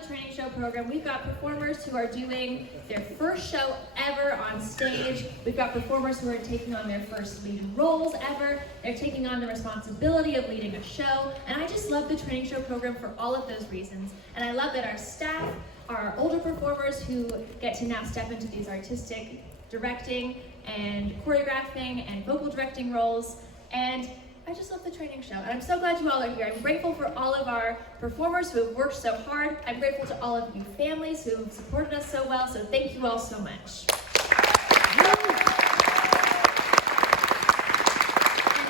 the training show program. We've got performers who are doing their first show ever on stage. We've got performers who are taking on their first lead roles ever. They're taking on the responsibility of leading a show. And I just love the training show program for all of those reasons. And I love that our staff are our older performers who get to now step into these artistic directing and choreographing and vocal directing roles. And I just love the training show, and I'm so glad you all are here. I'm grateful for all of our performers who have worked so hard. I'm grateful to all of you families who have supported us so well, so thank you all so much. And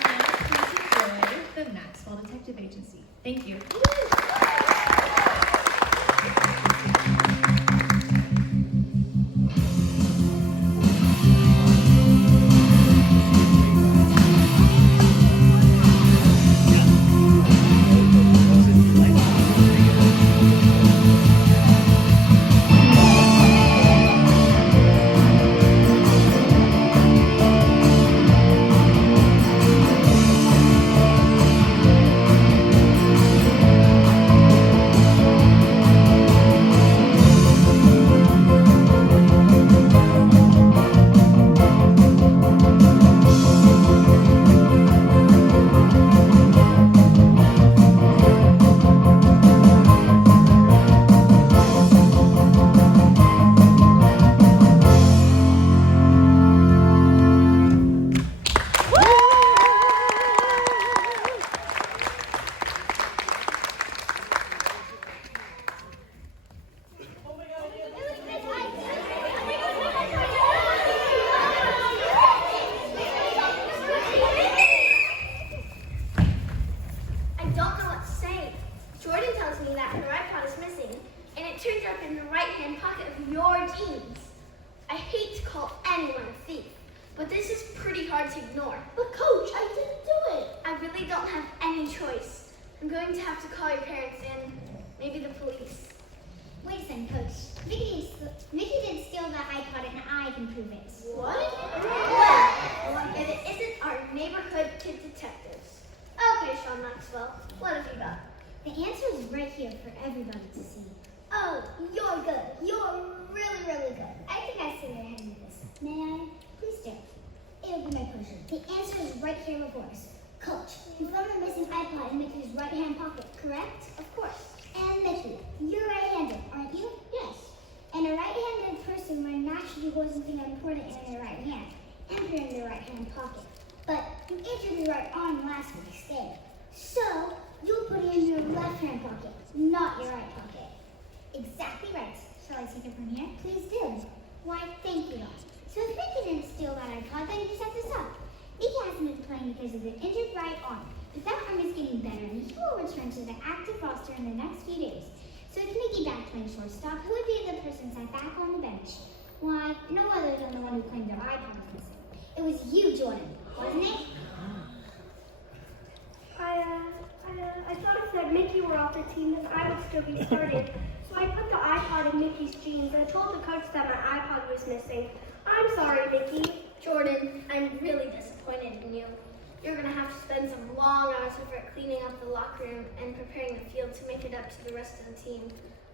now, please enjoy the Maxwell Detective Agency. Thank you.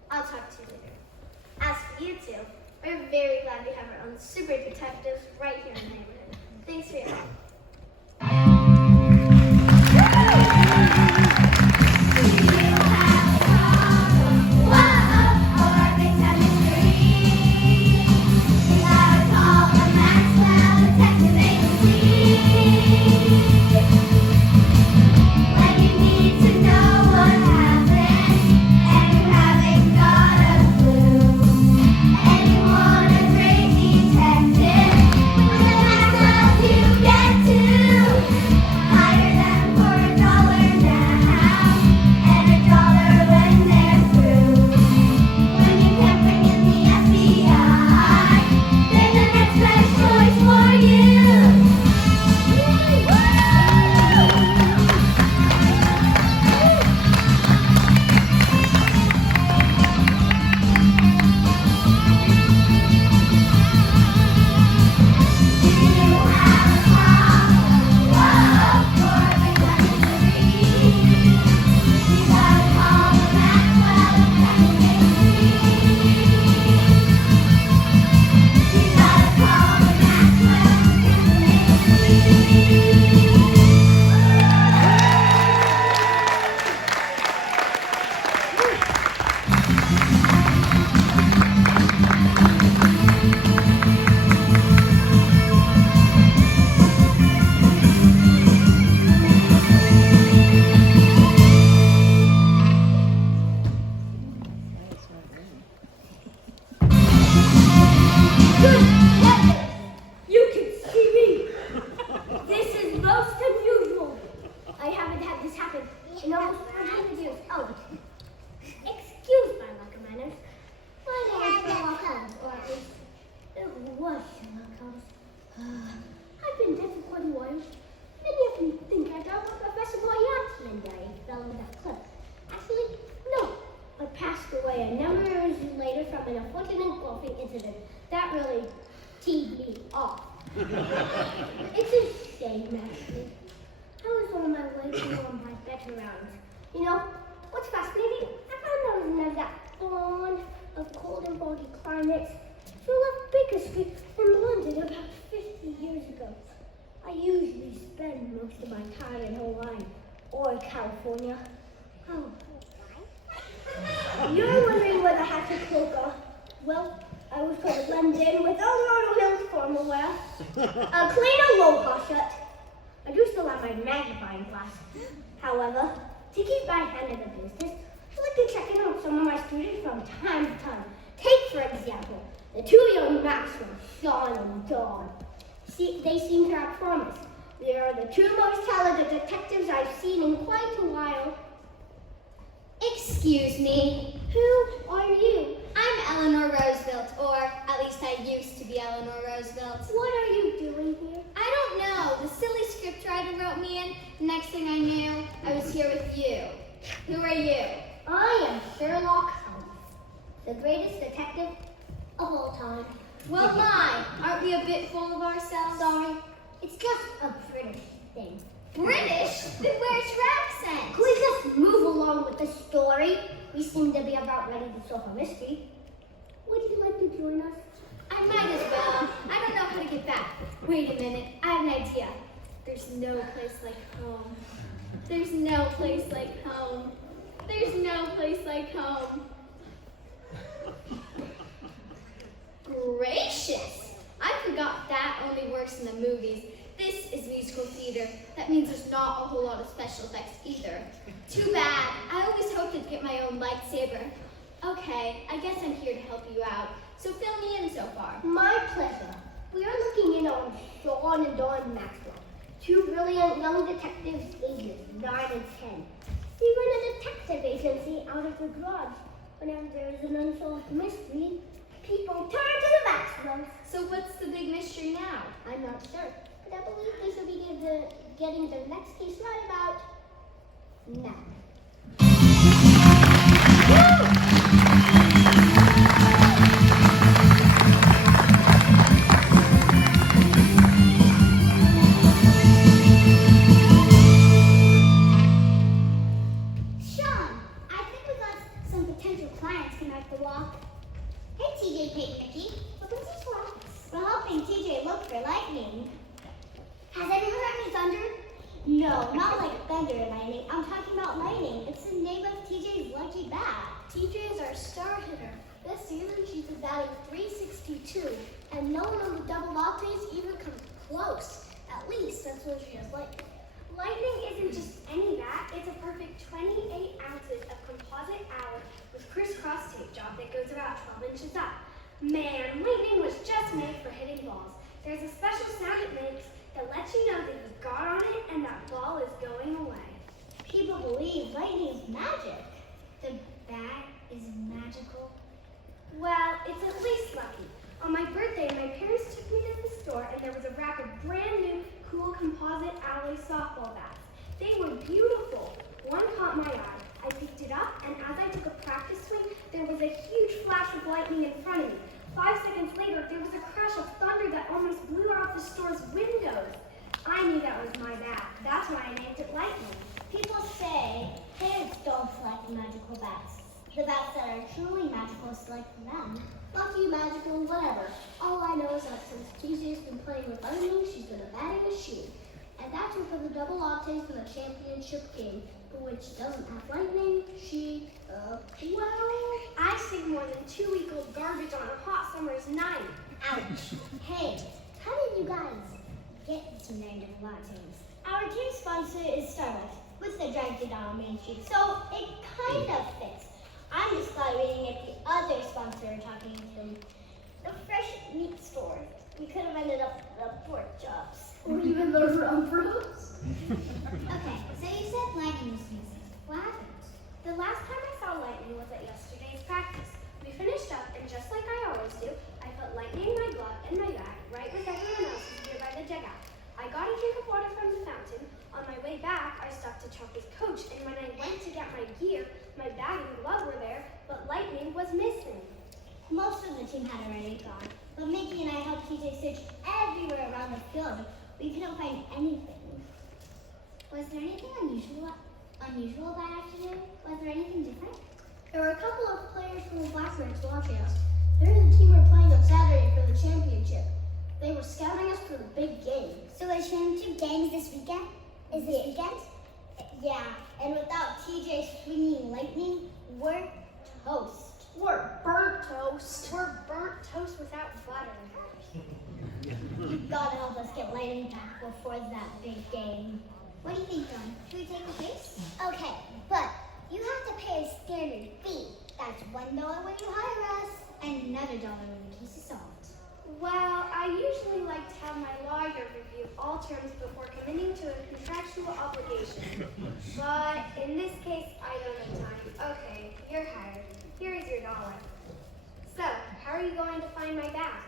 I'll talk to you later. As for you two, we're very glad we have our own super detectives right here in the neighborhood. Thanks for your help. Higher than $4 now. away a number of years later from an unfortunate golfing incident. That really teed me off. It's a shame, actually. I was on my way to one of my better rounds. You know, what's fascinating? I found I was never that fond of cold and foggy climates. So I left Baker Street in London about 50 years ago. I usually spend most of my time in Hawaii or California. Oh. You're wondering what I had to cloak on. Well, I was going to blend in with Dorado Hills formal wear, a clean aloha shirt. I do still have my magnifying glass. However, to keep my hand in the business, I like to check in on some of my students from time to time. Take, for example, the two young Maxwell, Sean and Dawn. They seem to have promise. They are the two most talented detectives I've seen in quite a while. Excuse me. Who are you? I'm Eleanor Roosevelt, or at least I used to be Eleanor Roosevelt. What are you doing here? I don't know. The silly scriptwriter wrote me in. Next thing I knew, I was here with you. Who are you? I am Sherlock Holmes, the greatest detective of all time. Well, my, aren't we a bit full of ourselves? Sorry, it's just a British thing. British? Then where's your accent? Could we just move along with the story? We seem to be about ready to solve a mystery. Would you like to join us? I might as well. I don't know how to get back. Wait a minute, I have an idea. There's no place like home. There's no place like home. There's no place like home. Gracious! I forgot that only works in the movies. This is musical theater. That means there's not a whole lot of special effects either. Too bad. I always hoped to get my own lightsaber. Okay, I guess I'm here to help you out. So fill me in so far. My pleasure. We are looking in on Sean and Dawn Maxwell, two brilliant young detectives ages 9 and 10. They run a detective agency out of the garage. Whenever there is an unsolved mystery, people turn to the Maxwells. So what's the big mystery now? I'm not sure, but I believe they should be getting their next case right about now. Sean, I think we got some potential clients connect the walk. Hey, TJ, Peyton, Mickey. What brings you to us? We're helping TJ look for lightning. Has anyone heard any thunder? No, not like thunder and lightning. I'm talking about lightning. It's the name of TJ's lucky bat. TJ is our star hitter. This season she's batting .362, and no one on the double lattes even comes close. At least that's what she has lightning. Lightning isn't just any bat, it's a perfect 28 ounces of composite alloy with crisscross tape job that goes about 12 inches up. Man, lightning was just made for hitting balls. There's a special sound it makes that lets you know that you've got on it and that ball is going away. People believe lightning is magic. The bat is magical. Well, it's at least lucky. On my birthday, my parents took me to the store and there was a rack of brand new, cool composite alloy softball bats. They were beautiful. One caught my eye. I picked it up and as I took a practice swing, there was a huge flash of lightning in front of me. 5 seconds later, there was a crash of thunder that almost blew out the store's windows. I knew that was my bat. That's why I named it Lightning. People say parents don't select magical bats. The bats that are truly magical select them. Lucky, magical, whatever. All I know is that since TJ's been playing with lightning, she's been a batting machine. And that's what for the double lattes for the championship game. But which doesn't have lightning, well, I sing more than 2-week-old garbage on a hot summer's night. Ouch. Hey, how did you guys get to name the lattes? Our team sponsor is Starbucks, which they drive to down Main Street, so it kind of fits. I'm just glad we didn't get the other sponsor talking to The fresh meat store. We could have ended up with the pork chops. Or even the Rumbros. Okay, so you said lightning was missing. What happened? The last time I saw Lightning was at yesterday's practice. We finished up, and just like I always do, I put Lightning in my glove and my bag, right with everyone else's gear by the dugout. I got a drink of water from the fountain. On my way back, I stopped to talk with Coach, and when I went to get my gear, my bag and glove were there, but Lightning was missing. Most of the team had already gone, but Mickey and I helped TJ search everywhere around the field. We couldn't find anything. Was there anything unusual that afternoon? Was there anything different? There were a couple of players from the Blackbirds watching us. They're the team we're playing on Saturday for the championship. They were scouting us for the big game. So the championship game is this weekend? Is this weekend? Yeah, and without TJ swinging lightning, we're toast. We're burnt toast. We're burnt toast without butter. God help us get lightning back before that big game. What do you think, John? Should we take the case? Okay, but you have to pay a standard fee. That's $1 when you hire us, and another $1 when the case is solved. Well, I usually like to have my lawyer review all terms before committing to a contractual obligation. But in this case, I don't have time. Okay, you're hired. Here is your $1. So, how are you going to find my bag?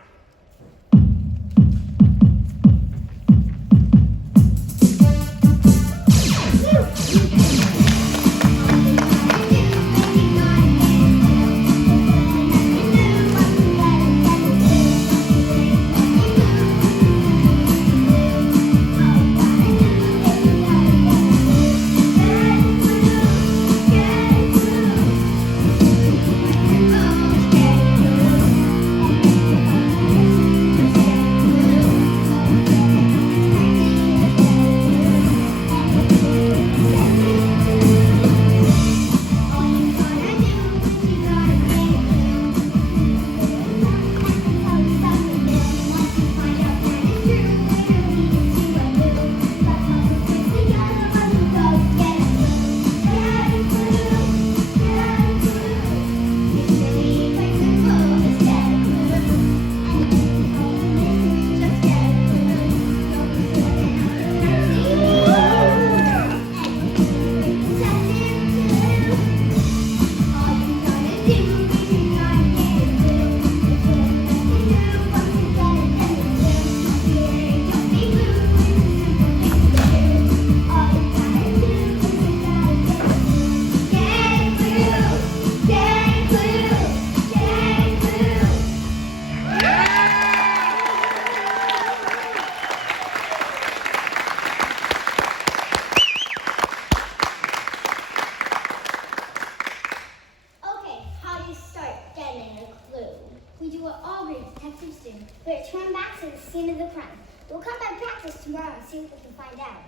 Return back to the scene of the crime. We'll come back practice tomorrow and see what we can find out.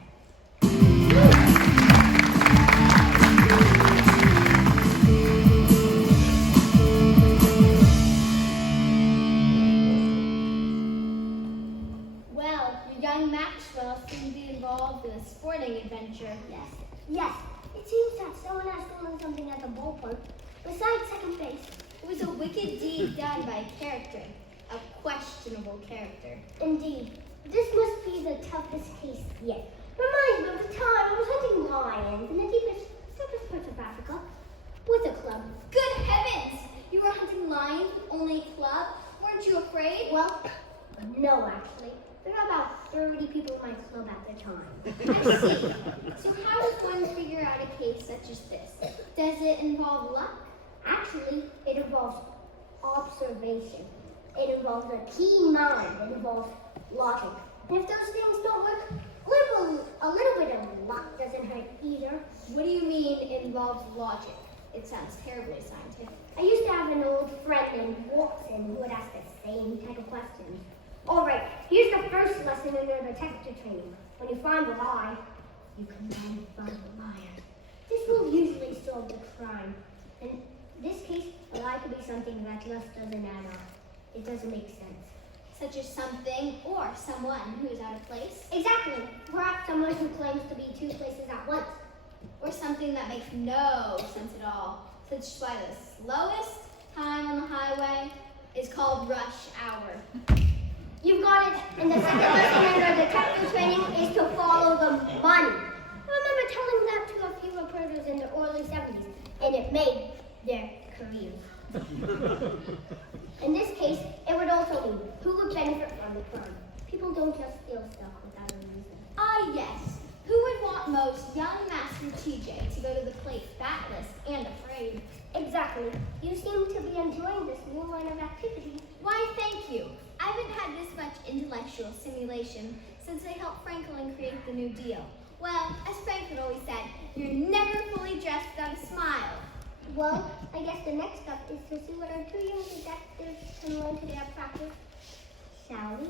Well, your young Maxwell seemed to be involved in a sporting adventure. Yes. It seems that someone has stolen something at the ballpark. Besides second base. It was a wicked deed done by a character. A questionable character. Indeed. This must be the toughest case yet. Reminds me of the time I was hunting lions in the deepest parts of Africa with a club. Good heavens! You were hunting lions with only a club? Weren't you afraid? Well, no, actually. There were about 30 people in my club at the time. I see. So how does one figure out a case such as this? Does it involve luck? Actually, it involves observation. It involves a keen mind. It involves logic. And if those things don't work, a little bit of luck doesn't hurt either. What do you mean involves logic? It sounds terribly scientific. I used to have an old friend named Watson who would ask the same type of questions. All right, here's the first lesson in their detective training. When you find a lie, you can then find the liar. This will usually solve the crime. In this case, a lie could be something that just doesn't add up. It doesn't make sense. Such as something or someone who is out of place. Exactly. Perhaps someone who claims to be two places at once. Or something that makes no sense at all. Such as why the slowest time on the highway is called rush hour. You've got it. And the second lesson in our detective training is to follow the money. I remember telling that to a few reporters in the early 70s, and it made their careers. In this case, it would also mean who would benefit from the crime. People don't just steal stuff without a reason. Ah, yes. Who would want most young Master TJ to go to the plate batless and afraid? Exactly. You seem to be line of activity. Why, thank you. I haven't had this much intellectual stimulation since I helped Franklin create the New Deal. Well, as Franklin always said, you're never fully dressed without a smile. Well, I guess the next step is to see what our 2 young detectives can learn today at practice. Shall we?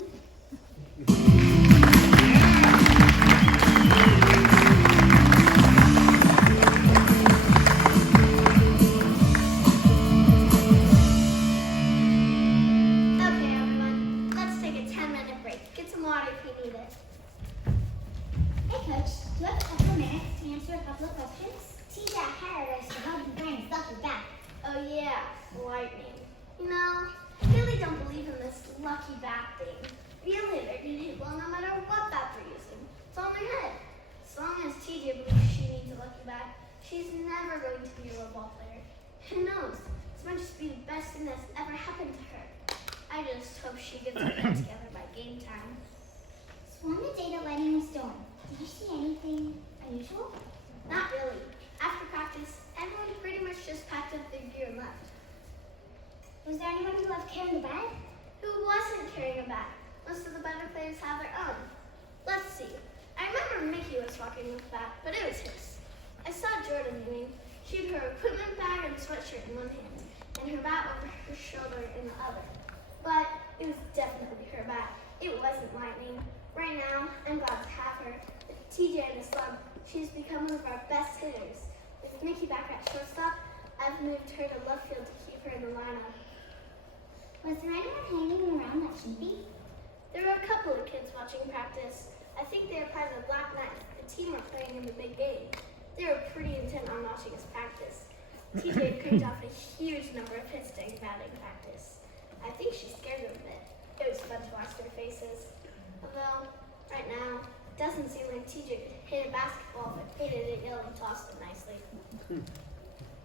Okay, everyone, let's take a 10-minute break. Get some water if you need it. Hey, Coach, do you have a couple minutes to answer a couple of questions? TJ hired us to help him find his lucky bat. Oh yeah, lightning. You know, I really don't believe in this lucky bat thing. Really, they're gonna hit well no matter what bat they're using. It's on their head. As long as TJ believes she needs a lucky bat, she's never going to be a real ball player. Who knows? This might just be the best thing that's ever happened to her. I just hope she gets her head together by game time. So on the day that lightning was storm, did you see anything unusual? Not really. After practice, everyone pretty much just packed up their gear and left. Was there anyone who left carrying a bat? Who wasn't carrying a bat? Most of the better players have their own. Let's see. I remember Mickey was walking with a bat, but it was his. I saw Jordan leaving. She had her equipment bag and sweatshirt in one hand, and her bat over her shoulder in the other. But it was definitely her bat. It wasn't lightning. Right now, I'm glad to have her. With TJ in a slump, she's become one of our best hitters. With Mickey back at shortstop, I've moved her to left field to keep her in the lineup. Was there anyone hanging around that shouldn't be? There were a couple of kids watching practice. I think they were part of the Black Knights, the team we're playing in the big game. They were pretty intent on watching us practice. TJ picked off a huge number of hits during batting practice. I think she scared them a bit. It was fun to watch their faces. Although, right now, it doesn't seem like TJ could hit a basketball, but hit it ill and tossed it nicely.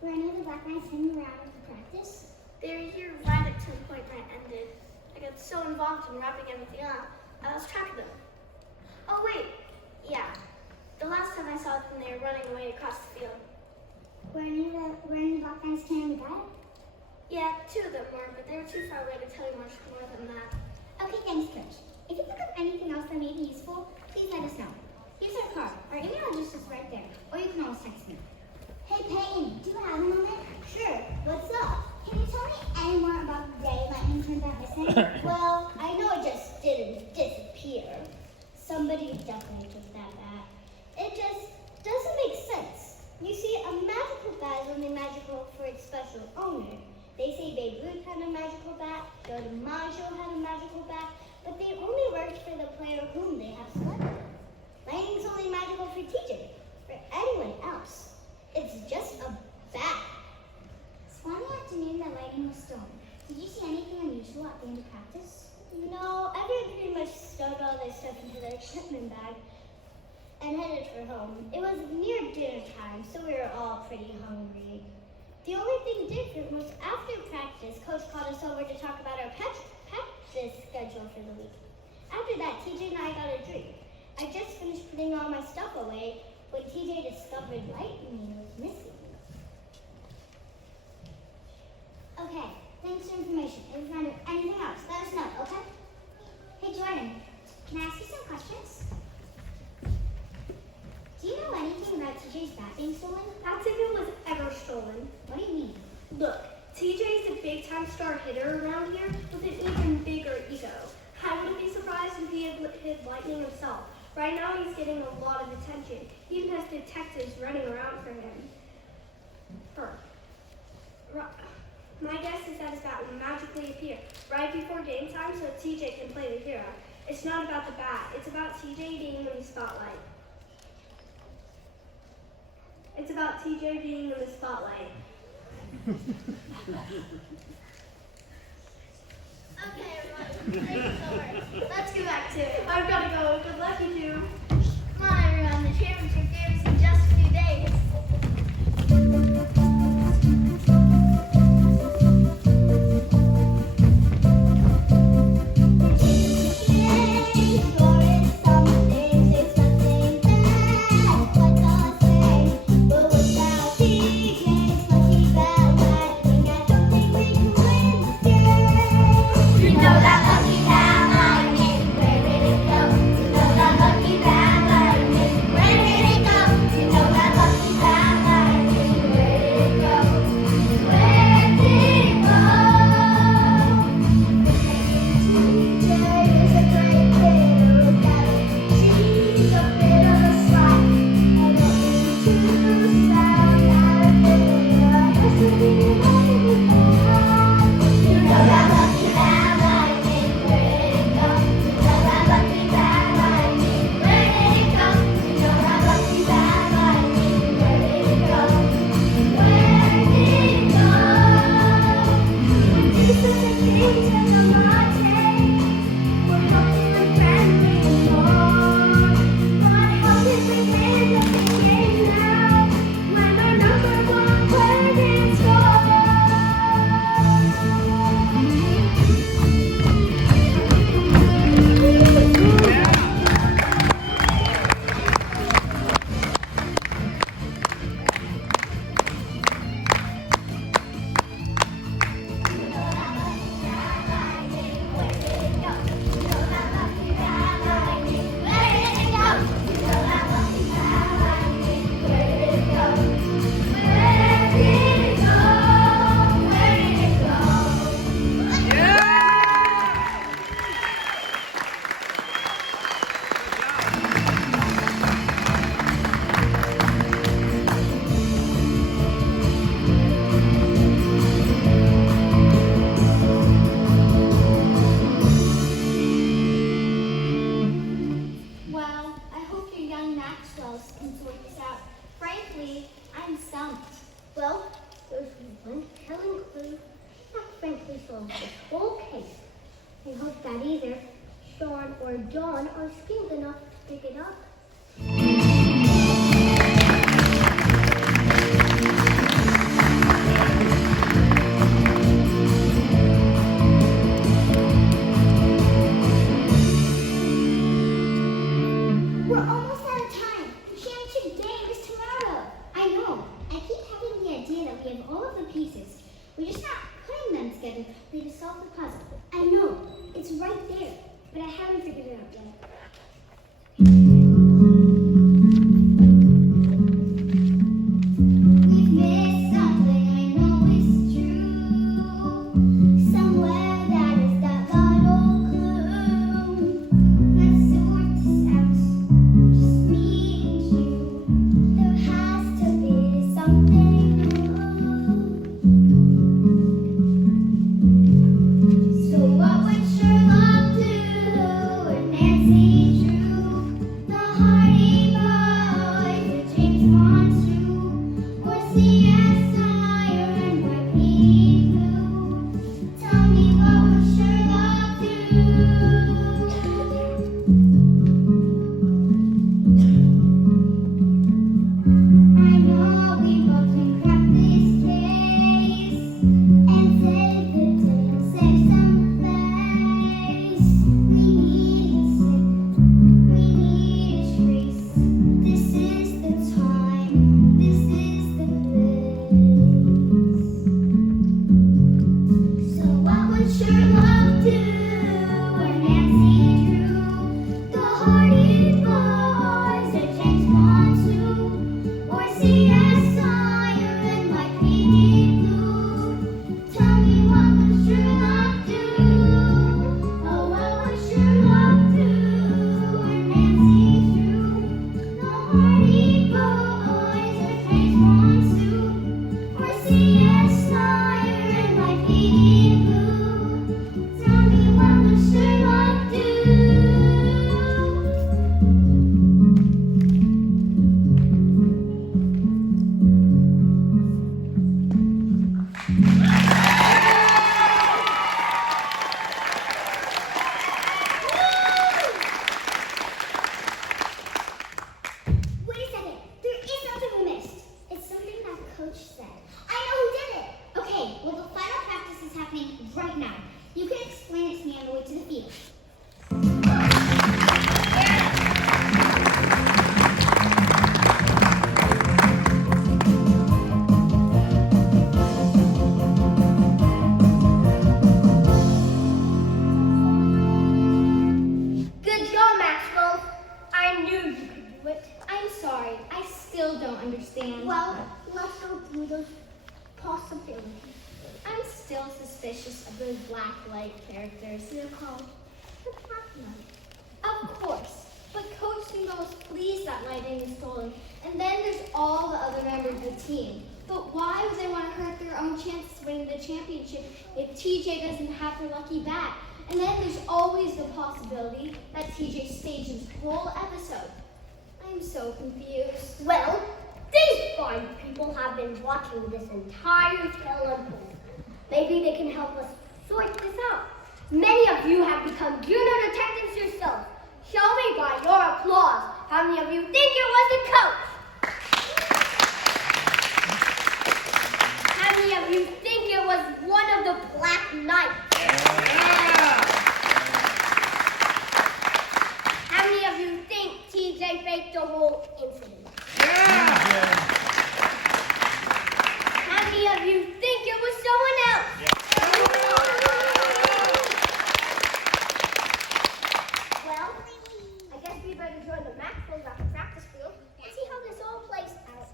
Were any of the Black Knights hanging around at the practice? They were here right up to the point where it ended. I got so involved in wrapping everything up, I lost track of them. Oh wait, yeah. The last time I saw them, they were running away across the field. Were any of the Black Knights carrying a bat? Yeah, 2 of them were, but they were too far away to tell you much more than that. Okay, thanks, Coach. If you pick up anything else that may be useful, please let us know. Here's our card. Our email address is right there, or you can always text me. Hey, Peyton, do you have a moment? Sure. What's up? Can you tell me any more about the day lightning turned out missing? Well, I know it just didn't disappear. Somebody definitely took that bat. It just doesn't make sense. You see, a magical bat is only magical for its special owner. They say Babe Ruth had a magical bat, Joe DiMaggio had a magical bat, but they only worked for the player whom they have selected. Lightning's only magical for TJ. For anyone else, it's just a bat. So on the afternoon that lightning was storm, did you see anything unusual at the end of practice? No, everyone pretty much stowed all their stuff into their equipment bag and headed for home. It was near dinner time, so we were all pretty hungry. The only thing different was after practice, Coach called us over to talk about our practice schedule for the week. After that, TJ and I got a drink. I just finished putting all my stuff away when TJ discovered lightning was missing. Okay, thanks for information. If you find anything else, let us know, okay? Hey Jordan, can I ask you some questions? Do you know anything about TJ's bat being stolen? Not if it was ever stolen. What do you mean? Look, TJ's a big-time star hitter around here with an even bigger ego. I wouldn't be surprised if he had hit lightning himself. Right now, he's getting a lot of attention. He even has detectives running around for him. My guess is that his bat will magically appear right before game time so TJ can play the hero. It's not about the bat. It's about TJ being in the spotlight. It's about TJ being in the spotlight. Okay, everyone. Break is over. Let's get back to it. I've got to go. Good luck, you two. Come on, everyone. The championship game is in just a few days. Yeah. quickly solve this whole case. I hope that either Sean or John are skilled enough to pick it up. We're almost out of time. The championship game is tomorrow. I know. I keep having the idea that we have all of the pieces. We're just not putting them together properly to solve the puzzle. I know. It's right there. But I haven't figured it out yet. We've missed something, I know it's true. Somewhere that is that vital clue. Let's sort this out, just me and you. There has to be something new. So what would Sherlock do if Nancy drew the Hardy Boys or James Bond too, or CSI or NYPD Blue? Tell me, what would Sherlock do? I know we both can crack this case and save the day and save some face. We need it sick, we need a trace. This is the time, this is the place. So what would Sherlock do when Nancy drew the Hardy Boys or James Bond too, or CSI or NYPD Blue? Tell me, what would Sherlock do? Oh, what would Sherlock do when Nancy drew the Hardy Boys or James Bond too, or CSI or NYPD Blue? Tell me, what would Sherlock do? Wait a second. There is something we missed. It's something that Coach said. I know who did it. Okay, well, the final practice is happening right now. You can explain it to me on the way to the field. Good job, Maxwell. I knew you could do it. I'm sorry. I still don't understand. Well, let's go through those possibilities. I'm still suspicious of those black light characters. They're called the Black Knight. Of course. But Coach seemed almost pleased that lighting is stolen. And then there's all the other members of the team. But why would they want to hurt their own chances of winning the championship if TJ doesn't have her lucky bat? And then there's always the possibility that TJ staged this whole episode. I'm so confused. Well, these fine people have been watching this entire tale unfold. Maybe they can help us sort this out. Many of you have become Juno detectives yourself. Show me by your applause how many of you think it was the coach. How many of you think it was one of the Black Knights? How many of you think TJ faked the whole incident? How many of you think it was someone else? Well, I guess we better join the Maxwells at the practice field and see how this all plays out.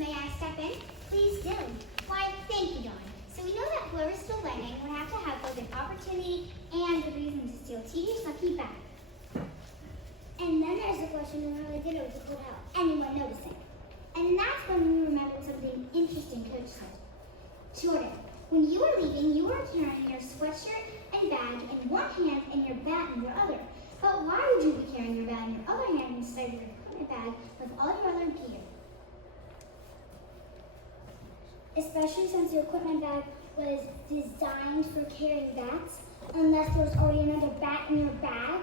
May I step in? Please do. Why, thank you, Dawn. So we know that whoever's still lightning would have to have both an opportunity and a reason to steal TJ's lucky bag. And then there's the question of how they did it without anyone noticing. And that's when we remembered something interesting Coach said. Jordan, when you were leaving, you were carrying your sweatshirt and bag in one hand and your bat in your other. But why would you be carrying your bag in your other hand instead of your equipment bag with all your other gear? Especially since your equipment bag was designed for carrying bats, unless there was already another bat in your bag.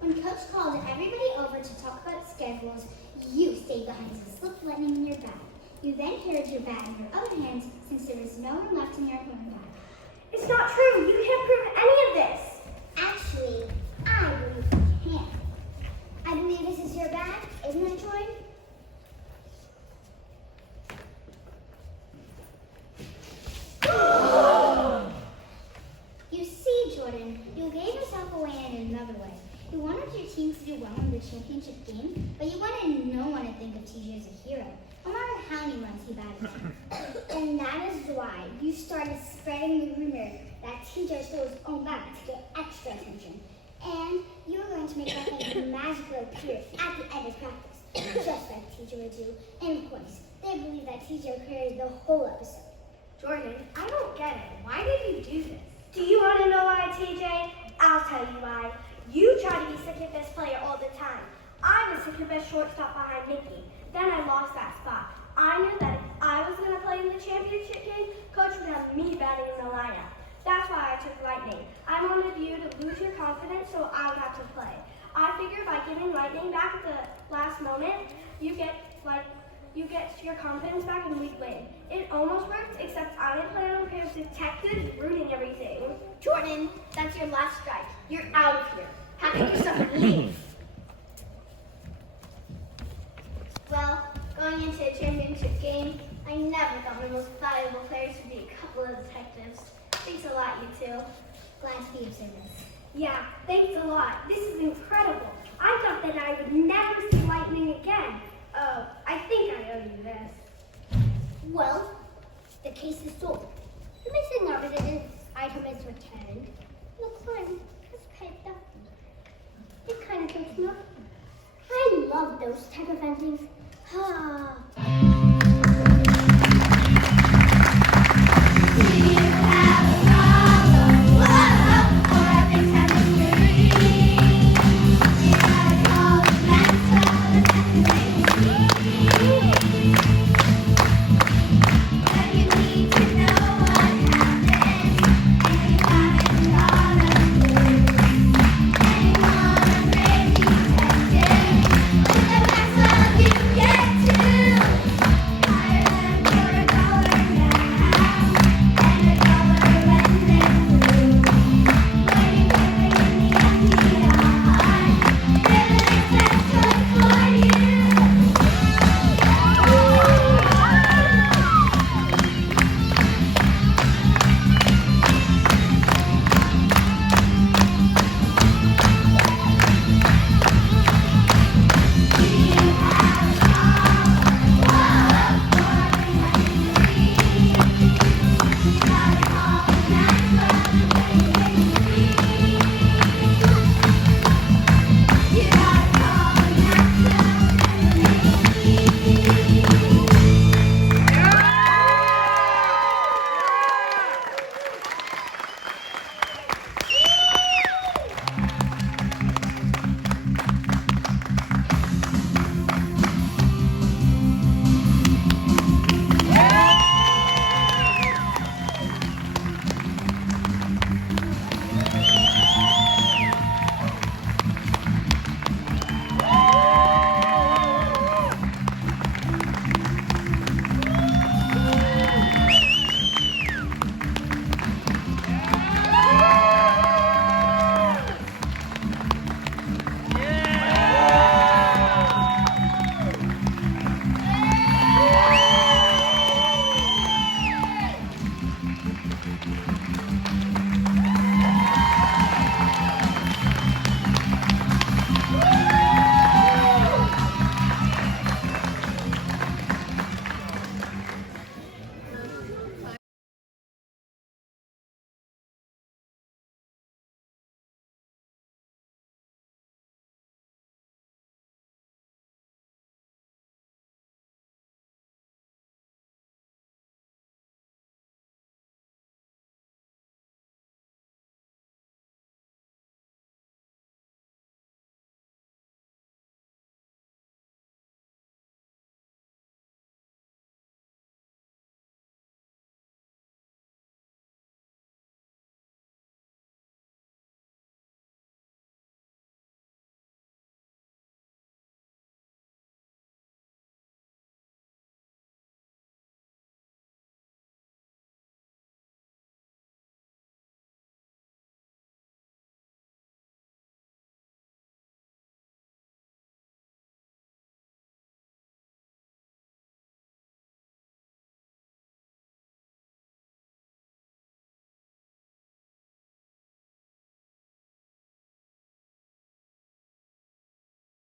When Coach called everybody over to talk about schedules, you stayed behind to slip lightning in your bag. You then carried your bag in your other hand since there was no room left in your equipment bag. It's not true. You can't prove any of this. Actually, I believe you can. I believe this is your bag, isn't it, Jordan? You see, Jordan, you gave yourself away in another way. You wanted your team to do well in the championship game, but you wanted no one to think of TJ as a hero, no matter how many runs he batted in. And that is why you started spreading the rumor that TJ stole his own bag to get extra attention. And you were going to make that thing magically appear at the end of practice, just like TJ would do. And of course, they believe that TJ carried the whole episode. Jordan, I don't get it. Why did you do this? Do you want to know why, TJ? I'll tell you why. You try to be second best player all the time. I was second best shortstop behind Nikki. Then I lost that spot. I knew that if I was going to play in the championship game, Coach would have me batting in the lineup. That's why I took Lightning. I wanted you to lose your confidence so I would have to play. I figured by giving Lightning back at the last moment, you get your confidence back and we'd win. It almost worked, except I didn't plan on playing detectives ruining everything. Jordan, that's your last strike. You're out of here. Pack up your stuff and leave. Well, going into a championship game, I never thought my most valuable players would be a couple of detectives. Thanks a lot, you two. Glad to be of service. Yeah, thanks a lot. This is incredible. I thought that I would never see Lightning again. Oh, I think I owe you this. Well, the case is solved. The missing evidence item is returned. The crime is paid up. It kind of takes me up. I love those type of endings.